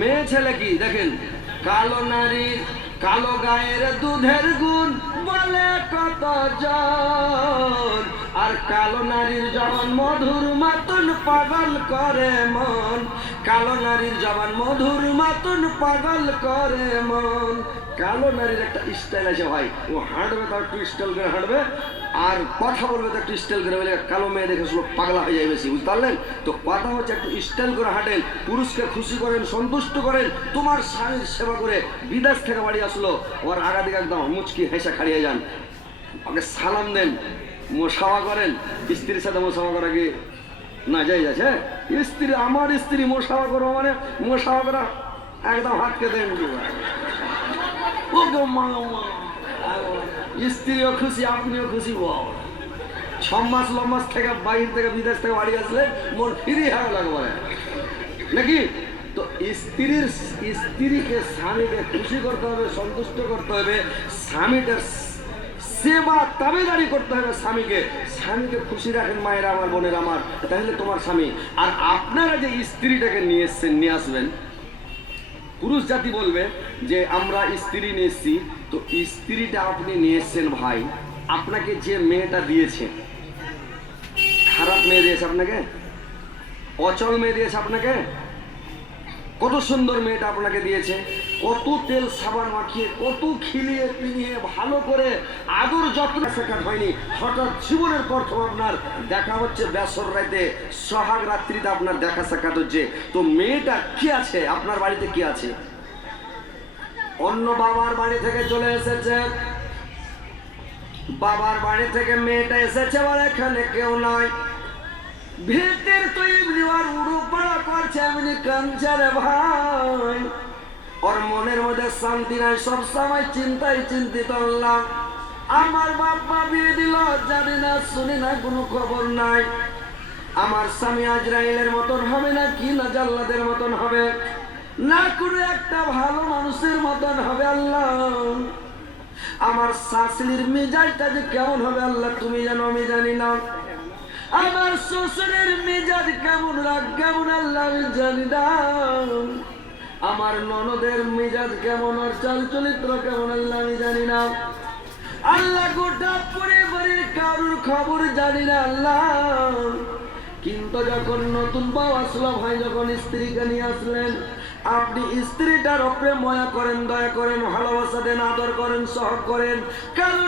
মেয়ে ছেলে কি দেখেন, কালো নারী কালো গায়ের দুধের গুণ বলে কত জন, আর কালো নারীর জবান মধুর মতন পাগল করে মন, কালো নারীর জবান মধুর মতন পাগল করে মন। কালো নারীর একটা স্টাইল আছে ভাই, ও হাঁটবে তার একটু স্টাইল করে হাঁটবে, আর কথা বলবে তো একটু স্টাইল করে বলে। কালো মেয়ে দেখে সব পাগলা হয়ে যায় বেশি, বুঝতে পারলেন তো? কথা হচ্ছে একটু স্টাইল করে হাঁটেন, পুরুষকে খুশি করেন, সন্তুষ্ট করেন। তোমার স্বামীর সেবা করে বিদেশ থেকে বাড়ি আসলো, ওর আগা দিকে একদম মুচকি হেসে খাড়িয়ে যান, ওকে সালাম দেন, মোসাফা করেন। স্ত্রীর সাথে মোসাফা করা কি না যাই আছে? স্ত্রী, আমার স্ত্রী মোসাফা করবো মানে মোসাফা করা একদম হাতকে দেন, স্ত্রীও খুশি, আপনিও খুশি। ছ মাস লম্বাস থেকে বাইরে থেকে বিদেশ থেকে বাড়ি আসলে মন ফ্রি হয়ে লাগবে নাকি? তো স্ত্রীকে স্বামীকে খুশি করতে হবে, সন্তুষ্ট করতে হবে, স্বামীটার সেবা তাবেদারি করতে হবে স্বামীকে। স্বামীকে খুশি রাখেন মায়েরা আমার, বোনের আমার, তাহলে তোমার স্বামী। আর আপনারা যে স্ত্রীটাকে নিয়ে এসছেন, নিয়ে আসবেন, পুরুষ জাতি বলবে যে আমরা স্ত্রী নিয়ে এসছি, তো স্ত্রীটা আপনি নিয়ে এসছেন ভাই, আপনাকে যে মেয়েটা দিয়েছে, খারাপ মেয়ে দিয়েছে আপনাকে, অচল মেয়ে দিয়েছে আপনাকে, কত সুন্দর মেয়েটা আপনাকে দিয়েছে, কত তেল সাবান মাখিয়ে, কত খিলিয়ে পিনিয়ে ভালো করে আদর যত্ন শেখার হয়নি। হঠাৎ জীবনের প্রথম আপনার দেখা হচ্ছে বেসর রাতে, সোহাগ রাত্রিতে আপনার দেখা সাক্ষাৎ হচ্ছে, তো মেয়েটা কি আছে আপনার বাড়িতে? কি আছে? অন্য বাবার বাড়ি থেকে চলে এসেছে, বাবার বাড়ি থেকে মেয়েটা এসেছে, আর এখানে কেউ নাই, ভিতের তো এমনি আর উড়ু পাড়া করছে, এমনি কাঁদছে রে ভাই, ওর মনের মধ্যে শান্তি নাই, সব সময় চিন্তায় চিন্তিত হলাম। আমার বাবা বিয়ে দিল, জানি না শুনি না, কোনো খবর নাই। আমার স্বামী আজরাইলের মতন হবে না, কি না জাল্লাদের মতন হবে না, কোনো একটা ভালো মানুষের মতন হবে আল্লাহ। আমার শাশুড়ির মেজাজটা যে কেমন হবে আল্লাহ তুমি জানো, আমি জানি না। আমার শ্বশুরের মেজাজ কেমন, রাগ কেমন আল্লাহ আমি জানি না। আমার ননদের মেজাজ কেমন, আর চাল চরিত্র কেমন আল্লাহ আমি জানি না। আল্লাহ গোটা পরিবারের কারুর খবর জানি না আল্লাহ। কিন্তু যখন নতুন বউ আসলো ভাই, যখন স্ত্রীকে নিয়ে আসলেন, আপনি স্ত্রীটার উপরে মায়া করেন, দয়া করেন, ভালোবাসা দেন, আদর করেন, সহগ করেন, কারণ